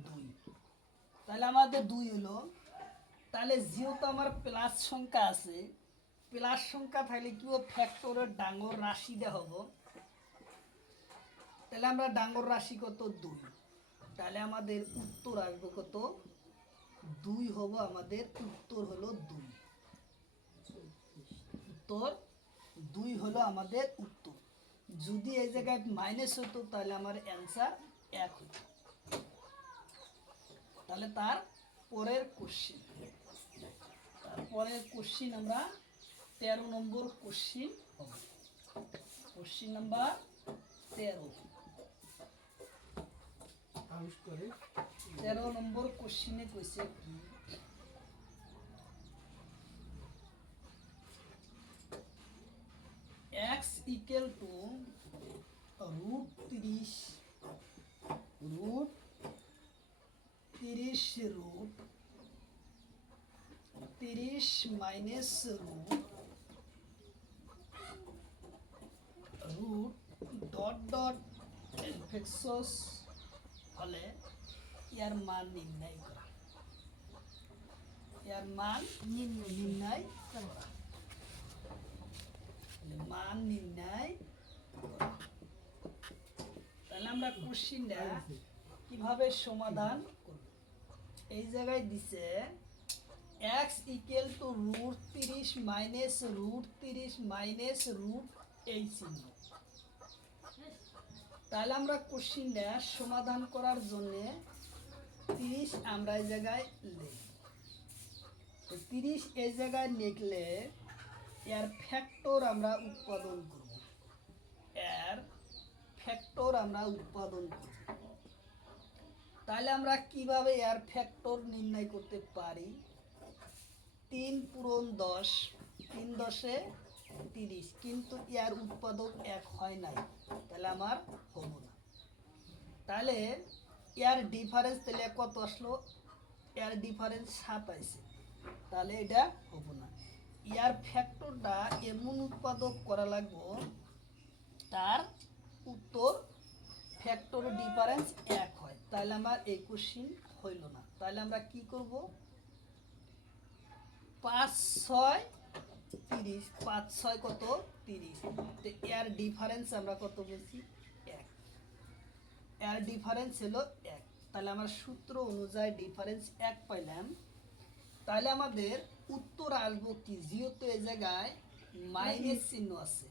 2, তাহলে আমাদের 2 হলো। তাহলে যেহেতু আমার প্লাস সংখ্যা আছে, প্লাস সংখ্যা থাকলে কি ফ্যাক্টরের ডাঙর রাশিটা হবো, তাহলে আমরা ডাঙর রাশি কত 2, তাহলে আমাদের উত্তর আসবে কত 2 হবো, আমাদের উত্তর হলো 2, উত্তর 2 হলো আমাদের উত্তর। যদি এই জায়গায় মাইনাস হতো তাহলে আমার অ্যান্সার 1 হতো। তাহলে তার পরের কোশ্চিন, তারপরের কোশ্চিন আমরা 13 নম্বর কোশ্চিন হবে। কোশ্চিন নাম্বার 13, 13 নম্বর কোশ্চিনে কইছে কি, x equal to root 30 root 30 minus root dot dot এফএক্সস হলে ইয়ার মান নির্ণয় করা, ইয়ার মান নির্ণয় করা, মান নির্ণয় করা। তাহলে আমরা কোশ্চিনটা কিভাবে সমাধান করব, এই জায়গায় দিছে x equal to root 30 minus root এই চিহ্ন। তাহলে আমরা কোশ্চিনটা সমাধান করার জন্য 30 আমরা এই জায়গায় লিখব। তো 30 এই জায়গায় লিখলে এর ফ্যাক্টর আমরা উৎপাদন করব, এর ফ্যাক্টর আমরা উৎপাদন করব। তাহলে আমরা কিভাবে এর ফ্যাক্টর নির্ণয় করতে পারি, 3 পূরণ 10, 3 10 30, কিন্তু এর উৎপাদক 1 হয় নাই, তাহলে আমার হবো না। তাহলে এর ডিফারেন্স তাহলে কত আসলো, এর ডিফারেন্স 7 আছে, তাহলে এটা হবো না। এর ফ্যাক্টরটা এমন উৎপাদক করা লাগবো তার উত্তর ফ্যাক্টর ডিফারেন্স 1 হয়, তাহলে আমার এই কোশ্চিন হইল না। তাহলে আমরা কি করব, 5 6 30, 5 6 কত 30, তো এর ডিফারেন্স আমরা কত বলছি 1, এর ডিফারেন্স হলো 1। তাহলে আমরা সূত্র অনুযায়ী ডিফারেন্স 1 পাইলাম। তাহলে আমাদের উত্তর আসবো কি, যেহেতু এই জায়গায় মাইনাস চিহ্ন আছে,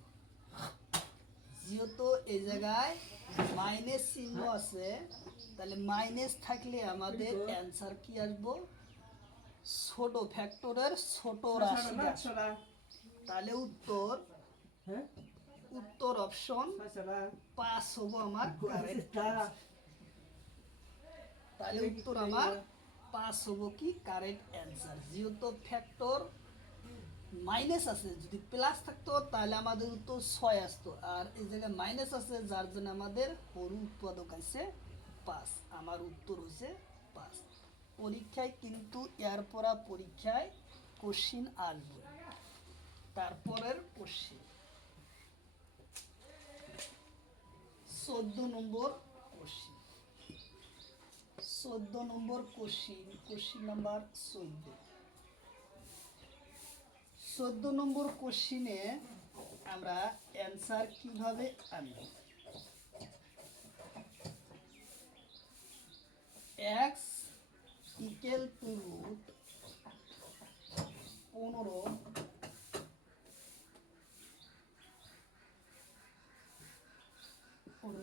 যেহেতু এই জায়গায় মাইনাস চিহ্ন আছে, তাহলে মাইনাস থাকলে আমাদের অ্যান্সার কি আসবো, ছোট ফ্যাক্টরের ছোট রাশি আসবে। তাহলে উত্তর হ্যাঁ উত্তর অপশন 5 হবো আমার কারেক্ট। তাহলে উত্তর আমার 5 হবো কি কারেক্ট অ্যান্সার। যেহেতু ফ্যাক্টর মাইনাস আছে, যদি প্লাস থাকতো তাহলে আমাদের উত্তর 6 আসতো, আর এই জায়গায় মাইনাস আছে যার জন্য আমাদের হরু উৎপাদক আছে 5, আমার উত্তর হচ্ছে 5। পরীক্ষায় কিন্তু এরপরা পরীক্ষায় কোশ্চিন আসবে। তারপরের কোশ্চিন 14 নম্বর কোশ্চিন, 14 নম্বর কোশ্চিন, কোশ্চিন নাম্বার 14। 14 নম্বর কোশ্চিনে আমরা অ্যান্সার কিভাবে আনব, x equal to root 15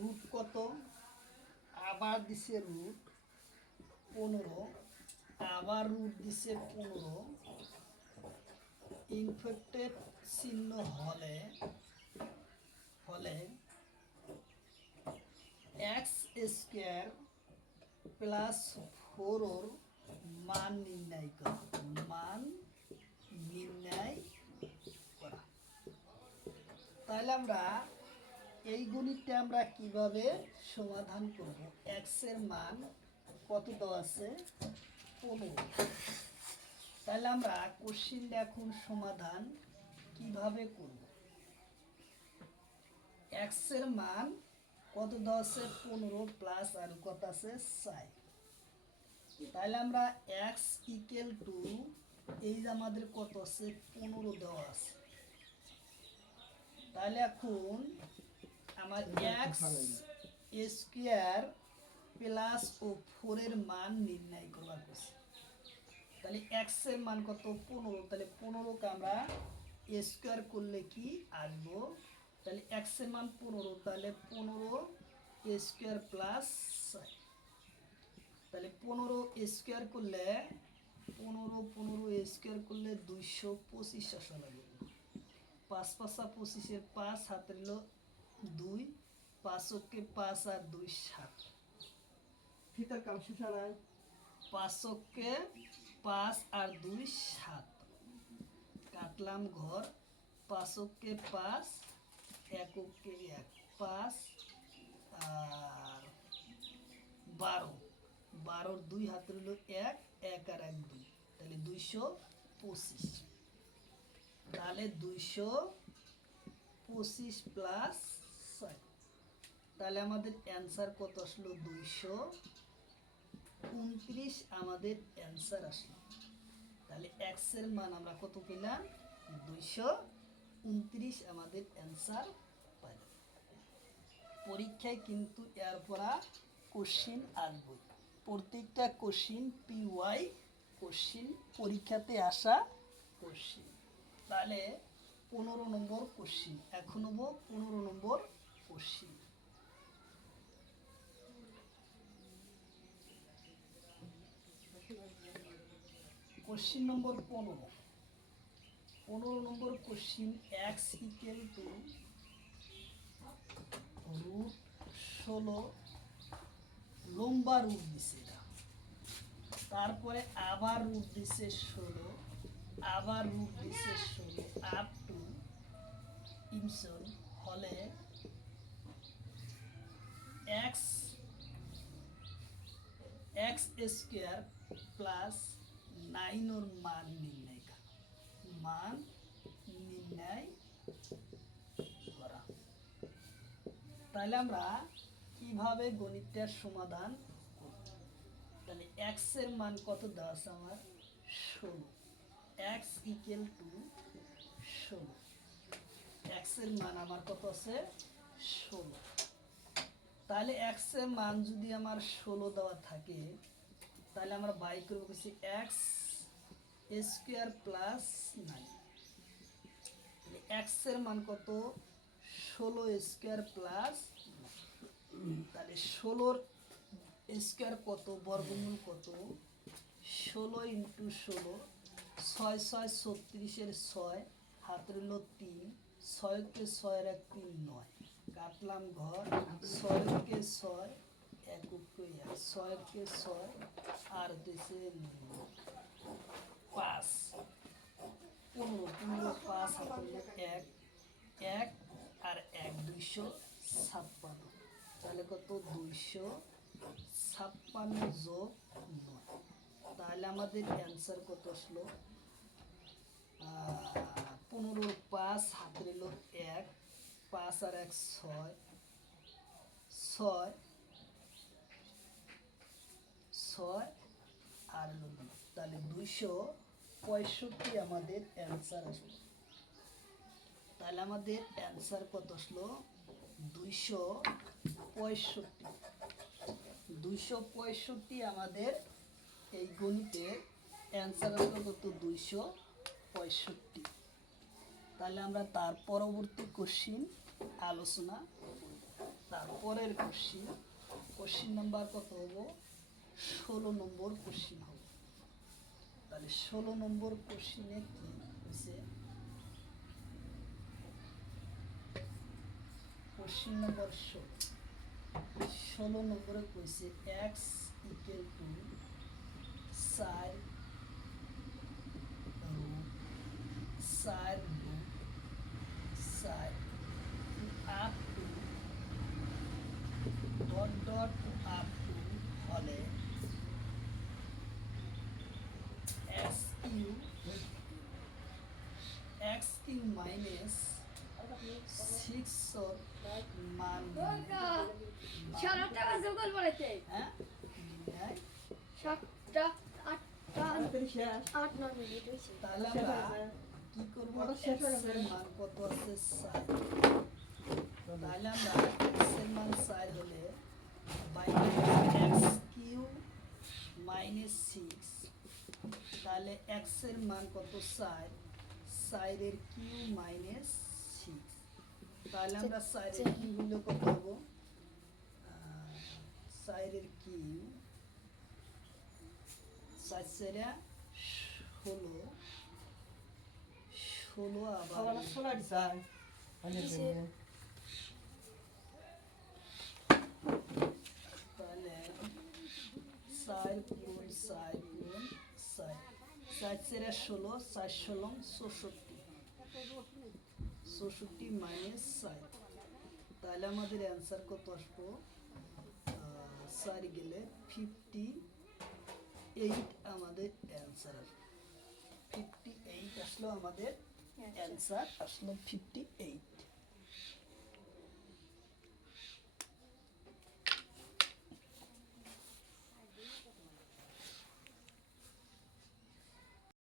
root কত, আবার দিছে রুট 15, আবার রুট দিছে 15, ইনফেক্টেড চিহ্ন হলে এক্স স্কোয়ার প্লাস 4 মান নির্ণয় করা, মান নির্ণয় করা। তাহলে আমরা এই গণিতটা আমরা কিভাবে সমাধান করব, এক্স এর মান কত দেওয়া আছে 15। তাহলে আমরা কোশ্চিন এখন সমাধান কিভাবে করব, এক্স এর মান কত দেওয়া আছে 15 প্লাস আর কত আছে 4। তাহলে আমরা এক্স ইকুয়াল টু, এই যে আমাদের কত আছে 15 দেওয়া আছে, তাহলে এখন আমার এক্স স্কোয়ার প্লাস ও 4 এর মান নির্ণয় করবার আছে। তাহলে এক্স এর মান কত 15, তাহলে 15 কে আমরা স্কোয়ার করলে কি আসবো, তাহলে এক্স এর মান 15, তাহলে 15 স্কোয়ার প্লাস 4, তাহলে 15 স্কোয়ার করলে 15 স্কোয়ার করলে 225 আসা লাগবে। 5 5 25 এর 5 হাতের হলো 2, 5 কে 5 আর 2 7, ফিতার কাম শেষ হয় 5 কে 5 আর 2 7, কাটলাম ঘর, 5 কে 5, 1 কে 1, 5 আর 12, 12 2 হাতের হলো 1, 1 আর 1 2, তাহলে 225। তাহলে 225 প্লাস 4, তাহলে আমাদের অ্যান্সার কত আসলো 229 আমাদের অ্যান্সার আসলো। তাহলে এক্স এর মান আমরা কত পেলাম 229 আমাদের অ্যান্সার পাইলাম। পরীক্ষায় কিন্তু এরপর কোশ্চিন আসবে, প্রত্যেকটা কোশ্চিন পিওয়াই কোশ্চিন, পরীক্ষাতে আসা কোশ্চিন। তাহলে 15 নম্বর কোশ্চিন, এখন হবো 15 নম্বর কোশ্চিন। কোশ্চিন নম্বর 15 নম্বর question, x equal to root 16, লম্বা রুট দিছে এটা, তারপরে আবার রুট দিছে 16, আবার রুট দিছে 16 আপ টু ইনসল হলে এক্স এক্স স্কোয়ার প্লাস 9 ওর মান নির্ণয় করা, মান নির্ণয় করা। তাহলে আমরা কিভাবে গণিতটার সমাধান করব? তাহলে এক্স এর মান কত দেওয়া আছে আমার 16, এক্স ইকুয়াল টু 16, এক্স এর মান আমার কত আছে 16। তাহলে এক্স এর মান যদি আমার 16 দেওয়া থাকে তাহলে আমরা বাই করবো কিছু এক্স স্কোয়ার প্লাস 9। এক্স এর মান কত 16 স্কোয়ার প্লাস, তাহলে 16 স্কোয়ার কত, বর্গমূল কত, 16 ইন্টু 16, 6 6 36-এর 6, হাতের হলো 3, 6-কে 6-এর 1 3 9, কাটলাম ঘর, 6-কে 6 1 উক্কে 1, 6-কে 6 আর দিছে 5, 15 5 হাতের হলো 1 1 আর 1 256, তাহলে কত 256 যোগ 9। তাহলে আমাদের অ্যান্সার কত আসলো 15 5 হাতের এলো 1, 5 আর 1 6, 6 6 আর হলো 2, তাহলে 265 আমাদের অ্যান্সার আসলো। তাহলে আমাদের অ্যান্সার কত আসলো 265 আমাদের এই গণিতের অ্যান্সার আসলো কত 265। তাহলে আমরা তার পরবর্তী কোশ্চিন আলোচনা করব। তারপরের কোশ্চিন নাম্বার কত হবো 16 নম্বর কোশ্চিন হবে। তাহলে 16 নম্বর কোশ্চিনে কি হয়েছে, কোশ্চিন নম্বর 16 নম্বরে কইছে x equal to 4 root 4 up to dot dot up to হলে এক্স কিউ মাইনাস 6 মান সাতটা বাজে কল বলেছে হ্যাঁ 7টা 8টা তাড়াতাড়ি শেষ 8-9 মিনিট হয়েছে। তাহলে আমরা কি করবো ওটা শেষ হয়ে x এর গেছে। মান কত আছে 4, তাহলে আমরা x এর মান 4 হলে বাই x কিউ মাইনাস 6, তাহলে x এর মান কত 4, 4 এর কিউ মাইনাস 6, তাহলে আমরা 4 এর কিউ হলে কত পাবো 4 এর কিউ 4 4 16 আবার খাওয়াটা শোনা দিছাই অনেক দিন তাহলে 4 গুণ 4 গুণ 4, 4 4 16, 4 16 64 মাইনাস 4, তাহলে আমাদের অ্যান্সার কত আসবো 4 গেলে 58 আমাদের অ্যান্সার আসবে। 58 আসলো আমাদের অ্যান্সার আসলো 58।